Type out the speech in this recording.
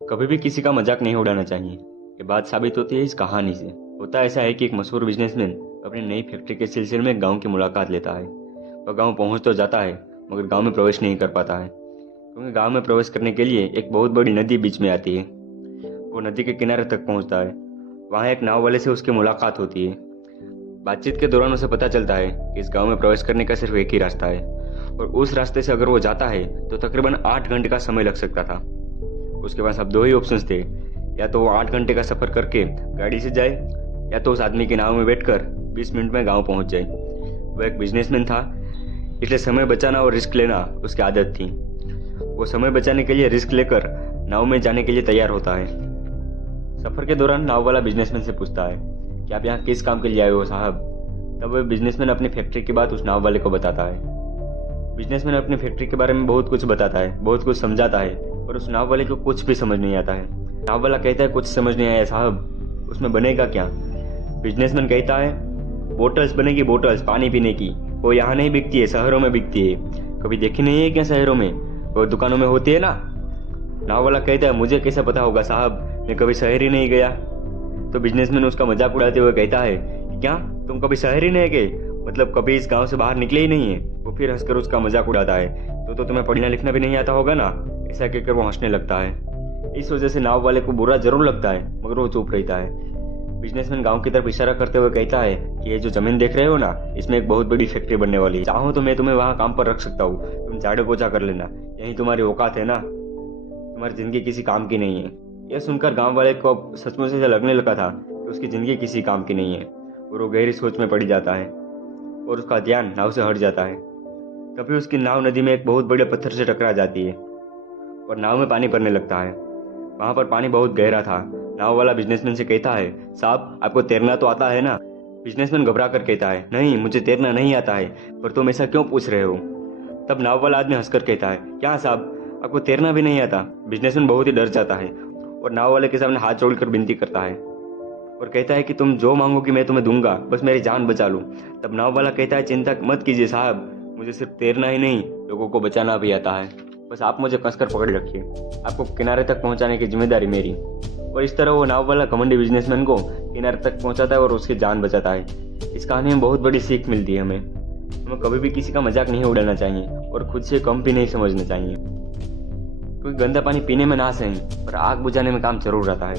कभी भी किसी का मजाक नहीं उड़ाना चाहिए। ये बात साबित होती है इस कहानी से। होता ऐसा है कि एक मशहूर बिजनेसमैन अपनी नई फैक्ट्री के सिलसिले में गांव की मुलाकात लेता है। वह गांव पहुंच तो जाता है मगर गांव में प्रवेश नहीं कर पाता है, क्योंकि गांव में प्रवेश करने के लिए एक बहुत बड़ी नदी बीच में आती है। वो नदी के किनारे तक पहुंचता है। वहाँ एक नाव वाले से उसकी मुलाकात होती है। बातचीत के दौरान उसे पता चलता है कि इस गांव में प्रवेश करने का सिर्फ एक ही रास्ता है, और उस रास्ते से अगर वो जाता है तो तकरीबन 8 घंटे का समय लग सकता था। उसके पास अब दो ही ऑप्शंस थे, या तो वो 8 घंटे का सफर करके गाड़ी से जाए, या तो उस आदमी की नाव में बैठकर 20 मिनट में गांव पहुंच जाए। वो एक बिजनेसमैन था, इसलिए समय बचाना और रिस्क लेना उसकी आदत थी। वो समय बचाने के लिए रिस्क लेकर नाव में जाने के लिए तैयार होता है। सफर के दौरान नाव वाला बिजनेसमैन से पूछता है कि आप यहाँ किस काम के लिए आए हो साहब। तब वह बिजनेसमैन अपनी फैक्ट्री की बात उस नाव वाले को बताता है। बिजनेसमैन अपनी फैक्ट्री के बारे में बहुत कुछ बताता है, बहुत कुछ समझाता है, और उस नाव वाले को कुछ भी समझ नहीं आता है। नाव वाला कहता है कुछ समझ नहीं आया साहब, उसमें बनेगा क्या। बिजनेसमैन कहता है बोटल्स बनेगी, बोटल्स पानी पीने की। वो यहाँ नहीं बिकती है, शहरों में बिकती है। कभी देखी नहीं है क्या शहरों में, वो दुकानों में होती है ना। नाव वाला कहता है मुझे कैसे पता होगा साहब, मैं कभी शहर ही नहीं गया। तो बिजनेसमैन उसका मजाक उड़ाते हुए कहता है क्या तुम कभी शहर ही नहीं गए, मतलब कभी इस गांव से बाहर निकले ही नहीं है। वो फिर हंसकर उसका मजाक उड़ाता है तो तुम्हें पढ़ना लिखना भी नहीं आता होगा ना। ऐसा कहकर वो हंसने लगता है। इस वजह से नाव वाले को बुरा जरूर लगता है, मगर वो चुप रहता है। बिजनेसमैन गांव की तरफ इशारा करते हुए कहता है कि ये जो जमीन देख रहे हो ना, इसमें एक बहुत बड़ी फैक्ट्री बनने वाली है। चाहो तो मैं तुम्हें वहाँ काम पर रख सकता हूँ, तुम झाड़ू पोछा कर लेना, यही तुम्हारी औकात है ना। तुम्हारी जिंदगी किसी काम की नहीं है। यह सुनकर गांव वाले को सचमुच से लगने लगा था कि उसकी जिंदगी किसी काम की नहीं है, और वो गहरी सोच में पड़ जाता है और उसका ध्यान नाव से हट जाता है। तभी उसकी नाव नदी में एक बहुत बड़े पत्थर से टकरा जाती है और नाव में पानी भरने लगता है। वहां पर पानी बहुत गहरा था। नाव वाला बिजनेसमैन से कहता है साहब आपको तैरना तो आता है ना। बिजनेसमैन घबरा कर कहता है नहीं, मुझे तैरना नहीं आता है, पर तुम ऐसा क्यों पूछ रहे हो। तब नाव वाला आदमी हंसकर कहता है क्या साहब आपको तैरना भी नहीं आता। बिजनेसमैन बहुत ही डर जाता है और नाव वाले के सामने हाथ जोड़कर विनती करता है और कहता है कि तुम जो मांगोगे मैं तुम्हें दूंगा, बस मेरी जान बचा लो। तब नाव वाला कहता है चिंता मत कीजिए साहब, मुझे सिर्फ तैरना ही नहीं लोगों को बचाना भी आता है। बस आप मुझे कसकर पकड़ रखिए, आपको किनारे तक पहुंचाने की जिम्मेदारी मेरी। और इस तरह वो नाव वाला घमंडी बिजनेसमैन को किनारे तक पहुंचाता है और उसकी जान बचाता है। इस कहानी में बहुत बड़ी सीख मिलती है हमें कभी भी किसी का मजाक नहीं उड़ाना चाहिए और खुद से कम भी नहीं समझना चाहिए। क्योंकि गंदा पानी पीने में ना सही, पर आग बुझाने में काम जरूर आता है।